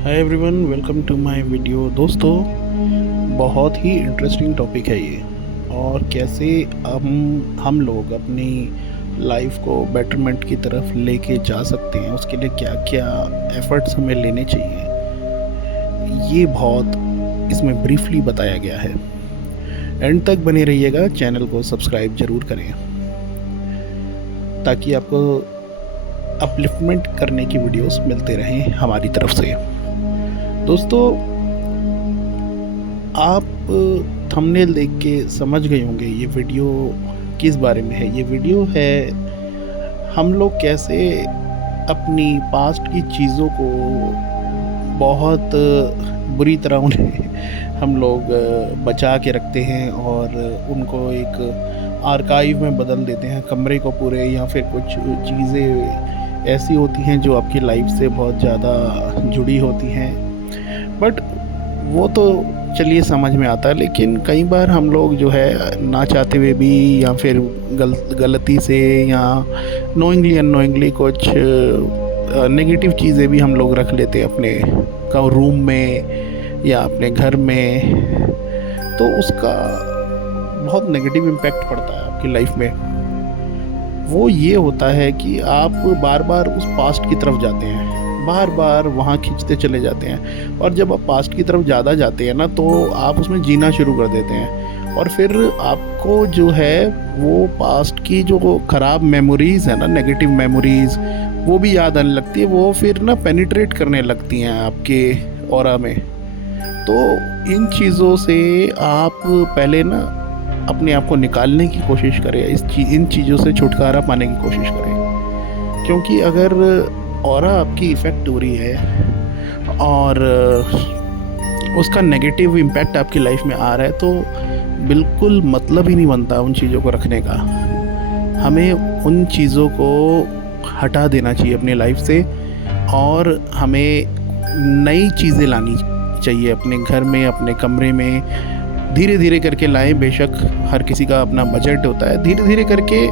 Hi everyone, welcome to my video. दोस्तों, बहुत ही interesting topic है ये। और कैसे हम लोग अपनी लाइफ को बेटरमेंट की तरफ लेके जा सकते हैं, उसके लिए क्या क्या एफर्ट्स हमें लेने चाहिए, ये बहुत इसमें ब्रीफली बताया गया है। एंड तक बने रहिएगा, चैनल को सब्सक्राइब ज़रूर करें ताकि आपको अपलिफ्टमेंट करने की वीडियोस मिलते रहें हमारी तरफ से। दोस्तों, आप थंबनेल देख के समझ गए होंगे ये वीडियो किस बारे में है। ये वीडियो है हम लोग कैसे अपनी पास्ट की चीज़ों को बहुत बुरी तरह उन्हें हम लोग बचा के रखते हैं और उनको एक आर्काइव में बदल देते हैं, कमरे को पूरे। या फिर कुछ चीज़ें ऐसी होती हैं जो आपकी लाइफ से बहुत ज़्यादा जुड़ी होती हैं, बट वो तो चलिए समझ में आता है। लेकिन कई बार हम लोग जो है ना चाहते हुए भी या फिर गलती से या नोइंगली अननोइंगली कुछ नेगेटिव चीज़ें भी हम लोग रख लेते हैं अपने रूम में या अपने घर में, तो उसका बहुत नेगेटिव इम्पैक्ट पड़ता है आपकी लाइफ में। वो ये होता है कि आप बार बार उस पास्ट की तरफ जाते हैं, बार बार वहाँ खींचते चले जाते हैं। और जब आप पास्ट की तरफ ज़्यादा जाते हैं ना, तो आप उसमें जीना शुरू कर देते हैं। और फिर आपको जो है वो पास्ट की जो ख़राब मेमोरीज़ है ना, नेगेटिव मेमोरीज़, वो भी याद आने लगती है। वो फिर ना पेनिट्रेट करने लगती हैं आपके ऑरा में। तो इन चीज़ों से आप पहले ना अपने आप को निकालने की कोशिश करें, इन चीज़ों से छुटकारा पाने की कोशिश करें। क्योंकि अगर ऑरा आपकी इफ़ेक्ट हो रही है और उसका नेगेटिव इम्पैक्ट आपकी लाइफ में आ रहा है, तो बिल्कुल मतलब ही नहीं बनता उन चीज़ों को रखने का। हमें उन चीज़ों को हटा देना चाहिए अपनी लाइफ से और हमें नई चीज़ें लानी चाहिए अपने घर में, अपने कमरे में। धीरे धीरे करके लाएं। बेशक हर किसी का अपना बजट होता है। धीरे धीरे करके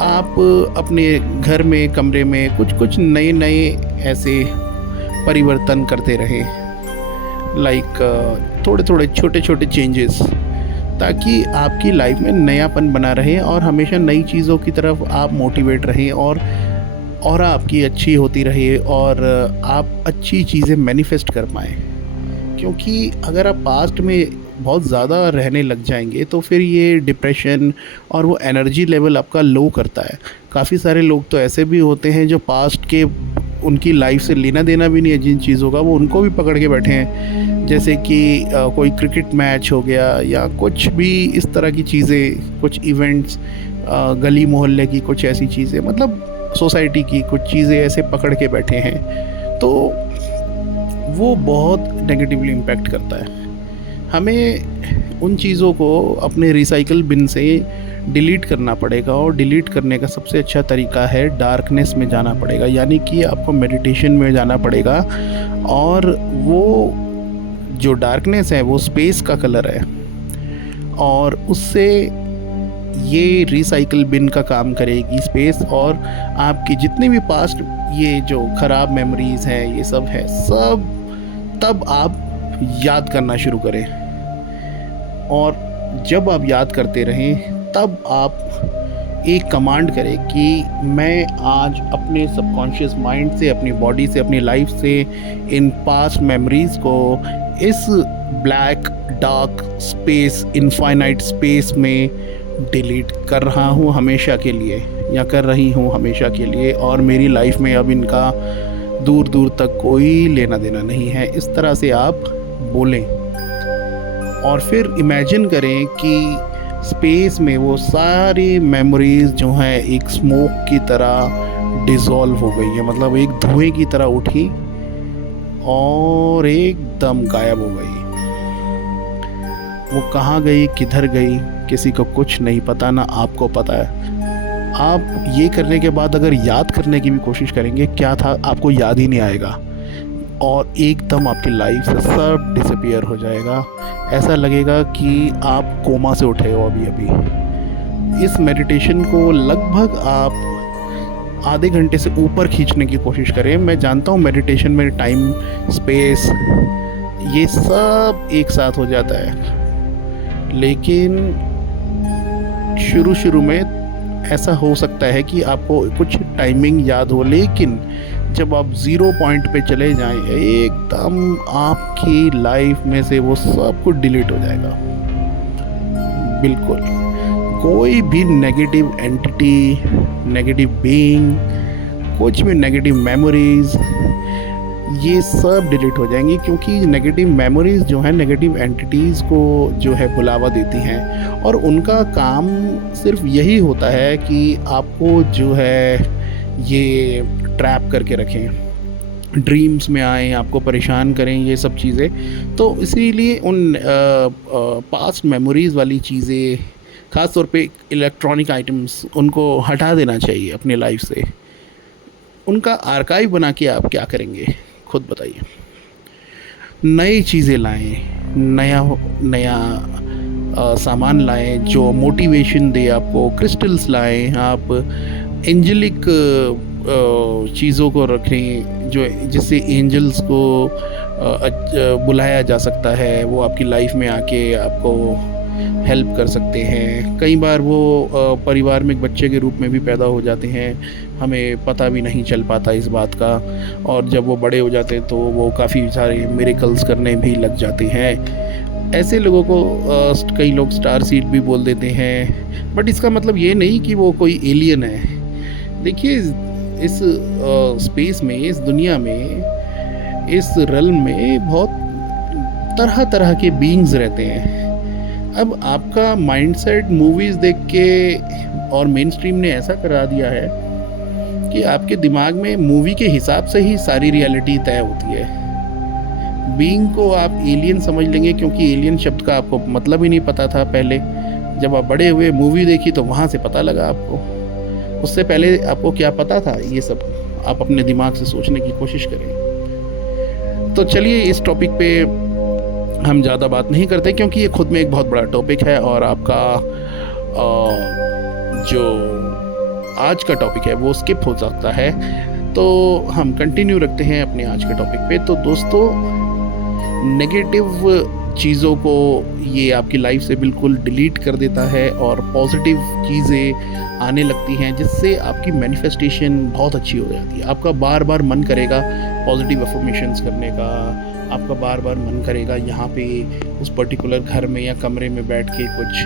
आप अपने घर में, कमरे में कुछ नए नए ऐसे परिवर्तन करते रहें, लाइक थोड़े थोड़े छोटे छोटे चेंजेस, ताकि आपकी लाइफ में नयापन बना रहे और हमेशा नई चीज़ों की तरफ आप मोटिवेट रहें और आपकी अच्छी होती रहे और आप अच्छी चीज़ें मैनिफेस्ट कर पाएँ। क्योंकि अगर आप पास्ट में बहुत ज़्यादा रहने लग जाएंगे तो फिर ये डिप्रेशन और वो एनर्जी लेवल आपका लो करता है। काफ़ी सारे लोग तो ऐसे भी होते हैं जो पास्ट के उनकी लाइफ से लेना देना भी नहीं है जिन चीज़ों का, वो उनको भी पकड़ के बैठे हैं। जैसे कि कोई क्रिकेट मैच हो गया या कुछ भी इस तरह की चीज़ें, कुछ इवेंट्स, गली मोहल्ले की कुछ ऐसी चीज़ें, मतलब सोसाइटी की कुछ चीज़ें ऐसे पकड़ के बैठे हैं, तो वो बहुत नेगेटिवली इम्पैक्ट करता है। हमें उन चीज़ों को अपने रिसाइकल बिन से डिलीट करना पड़ेगा और डिलीट करने का सबसे अच्छा तरीका है डार्कनेस में जाना पड़ेगा। यानी कि आपको मेडिटेशन में जाना पड़ेगा और वो जो डार्कनेस है वो स्पेस का कलर है और उससे ये रिसाइकल बिन का काम करेगी स्पेस। और आपकी जितने भी पास्ट ये जो ख़राब मेमोरीज़ हैं, ये सब है, सब तब आप याद करना शुरू करें। और जब आप याद करते रहें तब आप एक कमांड करें कि मैं आज अपने सबकॉन्शियस माइंड से, अपनी बॉडी से, अपनी लाइफ से इन पास्ट मेमोरीज़ को इस black dark space, infinite space में डिलीट कर रहा हूँ हमेशा के लिए, या कर रही हूँ हमेशा के लिए। और मेरी लाइफ में अब इनका दूर दूर तक कोई लेना देना नहीं है। इस तरह से आप बोलें और फिर इमेजिन करें कि स्पेस में वो सारी मेमोरीज़ जो हैं एक स्मोक की तरह डिज़ोल्व हो गई है, मतलब एक धुएं की तरह उठी और एकदम गायब हो गई। वो कहाँ गई, किधर गई, किसी को कुछ नहीं पता, ना आपको पता है। आप ये करने के बाद अगर याद करने की भी कोशिश करेंगे क्या था, आपको याद ही नहीं आएगा और एकदम आपकी लाइफ से सब डिसअपीयर हो जाएगा। ऐसा लगेगा कि आप कोमा से उठे हो अभी अभी। इस मेडिटेशन को लगभग आप आधे घंटे से ऊपर खींचने की कोशिश करें। मैं जानता हूँ मेडिटेशन में टाइम, स्पेस, ये सब एक साथ हो जाता है, लेकिन शुरू में ऐसा हो सकता है कि आपको कुछ टाइमिंग याद हो, लेकिन जब आप ज़ीरो पॉइंट पे चले जाएं, एकदम आपकी लाइफ में से वो सब कुछ डिलीट हो जाएगा। बिल्कुल, कोई भी नेगेटिव एंटिटी, नेगेटिव बीइंग, कुछ भी नेगेटिव मेमोरीज, ये सब डिलीट हो जाएंगी, क्योंकि नेगेटिव मेमोरीज जो है नेगेटिव एंटिटीज़ को जो है बुलावा देती हैं, और उनका काम सिर्फ यही होता है कि आपको जो है ये ट्रैप करके रखें, ड्रीम्स में आएँ, आपको परेशान करें, ये सब चीज़ें। तो इसीलिए उन पास्ट मेमोरीज़ वाली चीज़ें, ख़ास तौर पे इलेक्ट्रॉनिक आइटम्स, उनको हटा देना चाहिए अपनी लाइफ से। उनका आर्काइव बना के आप क्या करेंगे, खुद बताइए। नई चीज़ें लाएं, नया सामान लाएं जो मोटिवेशन दे आपको। क्रिस्टल्स लाएं, आप एंजेलिक चीज़ों को रखें जो जिससे एंजल्स को बुलाया जा सकता है, वो आपकी लाइफ में आके आपको हेल्प कर सकते हैं। कई बार वो परिवार में एक बच्चे के रूप में भी पैदा हो जाते हैं, हमें पता भी नहीं चल पाता इस बात का, और जब वो बड़े हो जाते हैं तो वो काफ़ी सारे मिरेकल्स करने भी लग जाते हैं। ऐसे लोगों को कई लोग स्टार सीड भी बोल देते हैं, बट इसका मतलब ये नहीं कि वो कोई एलियन है। देखिए, इस स्पेस में, इस दुनिया में, इस रेल्म में बहुत तरह तरह के बीइंग्स रहते हैं। अब आपका माइंडसेट मूवीज़ देख के और मेन स्ट्रीम ने ऐसा करा दिया है कि आपके दिमाग में मूवी के हिसाब से ही सारी रियलिटी तय होती है। बीइंग को आप एलियन समझ लेंगे, क्योंकि एलियन शब्द का आपको मतलब ही नहीं पता था पहले। जब आप बड़े हुए, मूवी देखी, तो वहाँ से पता लगा आपको। उससे पहले आपको क्या पता था, ये सब आप अपने दिमाग से सोचने की कोशिश करें। तो चलिए, इस टॉपिक पे हम ज़्यादा बात नहीं करते, क्योंकि ये खुद में एक बहुत बड़ा टॉपिक है, और आपका जो आज का टॉपिक है वो स्किप हो सकता है। तो हम कंटिन्यू रखते हैं अपने आज के टॉपिक पे। तो दोस्तों, नेगेटिव चीज़ों को ये आपकी लाइफ से बिल्कुल डिलीट कर देता है, और पॉजिटिव चीज़ें आने लगती हैं, जिससे आपकी मैनिफेस्टेशन बहुत अच्छी हो जाती है। आपका बार बार मन करेगा पॉजिटिव अफर्मेशंस करने का, आपका बार बार मन करेगा यहाँ पे उस पर्टिकुलर घर में या कमरे में बैठ के कुछ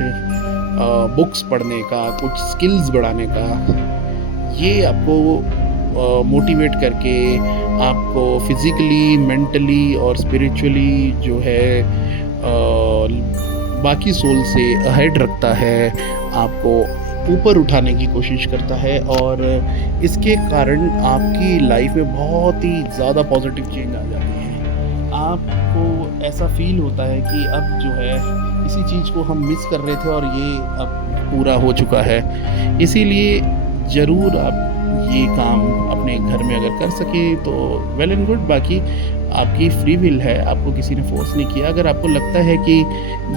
बुक्स पढ़ने का, कुछ स्किल्स बढ़ाने का। ये आपको मोटिवेट करके आपको फिज़िकली, मेंटली और स्पिरिचुअली जो है बाकी सोल से अहेड रखता है, आपको ऊपर उठाने की कोशिश करता है, और इसके कारण आपकी लाइफ में बहुत ही ज़्यादा पॉजिटिव चेंज आ जाती है। आपको ऐसा फील होता है कि अब जो है इसी चीज़ को हम मिस कर रहे थे और ये अब पूरा हो चुका है। इसीलिए ज़रूर आप ये काम अपने घर में अगर कर सकें तो वेल एंड गुड। बाकी आपकी फ्री विल है, आपको किसी ने फोर्स नहीं किया। अगर आपको लगता है कि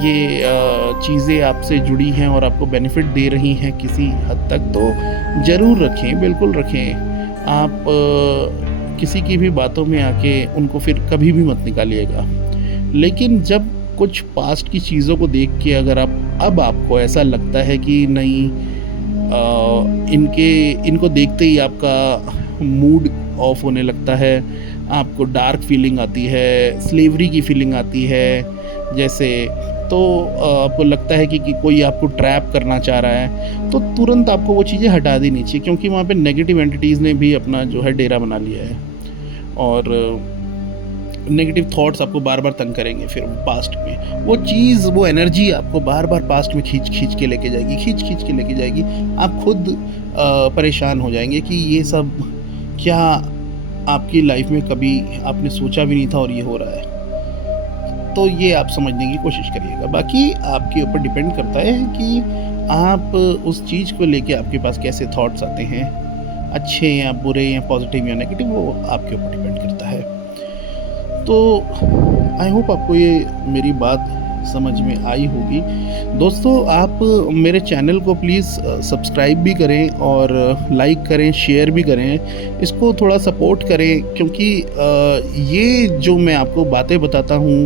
ये चीज़ें आपसे जुड़ी हैं और आपको बेनिफिट दे रही हैं किसी हद तक, तो ज़रूर रखें, बिल्कुल रखें। आप किसी की भी बातों में आके उनको फिर कभी भी मत निकालिएगा। लेकिन जब कुछ पास्ट की चीज़ों को देख के अगर अब आपको ऐसा लगता है कि नहीं, इनको देखते ही आपका मूड ऑफ होने लगता है, आपको डार्क फीलिंग आती है, स्लेवरी की फीलिंग आती है जैसे, तो आपको लगता है कि कोई आपको ट्रैप करना चाह रहा है, तो तुरंत आपको वो चीज़ें हटा देनी चाहिए, क्योंकि वहाँ पे नेगेटिव एंटिटीज़ ने भी अपना जो है डेरा बना लिया है, और नेगेटिव थॉट्स आपको बार बार तंग करेंगे। फिर पास्ट में वो चीज़, वो एनर्जी आपको बार बार पास्ट में खींच के लेके जाएगी, खींच के लेके जाएगी। आप खुद परेशान हो जाएंगे कि ये सब क्या आपकी लाइफ में कभी आपने सोचा भी नहीं था और ये हो रहा है। तो ये आप समझने की कोशिश करिएगा। बाकी आपके ऊपर डिपेंड करता है कि आप उस चीज़ को लेके आपके पास कैसे थॉट्स आते हैं, अच्छे या बुरे या पॉजिटिव या नेगेटिव, वो आपके ऊपर डिपेंड करता है। तो आई होप आपको ये मेरी बात समझ में आई होगी। दोस्तों, आप मेरे चैनल को प्लीज़ सब्सक्राइब भी करें और लाइक करें, शेयर भी करें। इसको थोड़ा सपोर्ट करें, क्योंकि ये जो मैं आपको बातें बताता हूँ,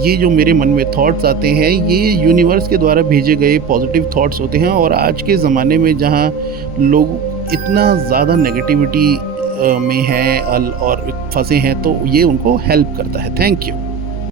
ये जो मेरे मन में थॉट्स आते हैं, ये यूनिवर्स के द्वारा भेजे गए पॉजिटिव थॉट्स होते हैं। और आज के ज़माने में जहाँ लोग इतना ज़्यादा नेगेटिविटी में हैं और फँसे हैं, तो ये उनको हेल्प करता है। Thank you.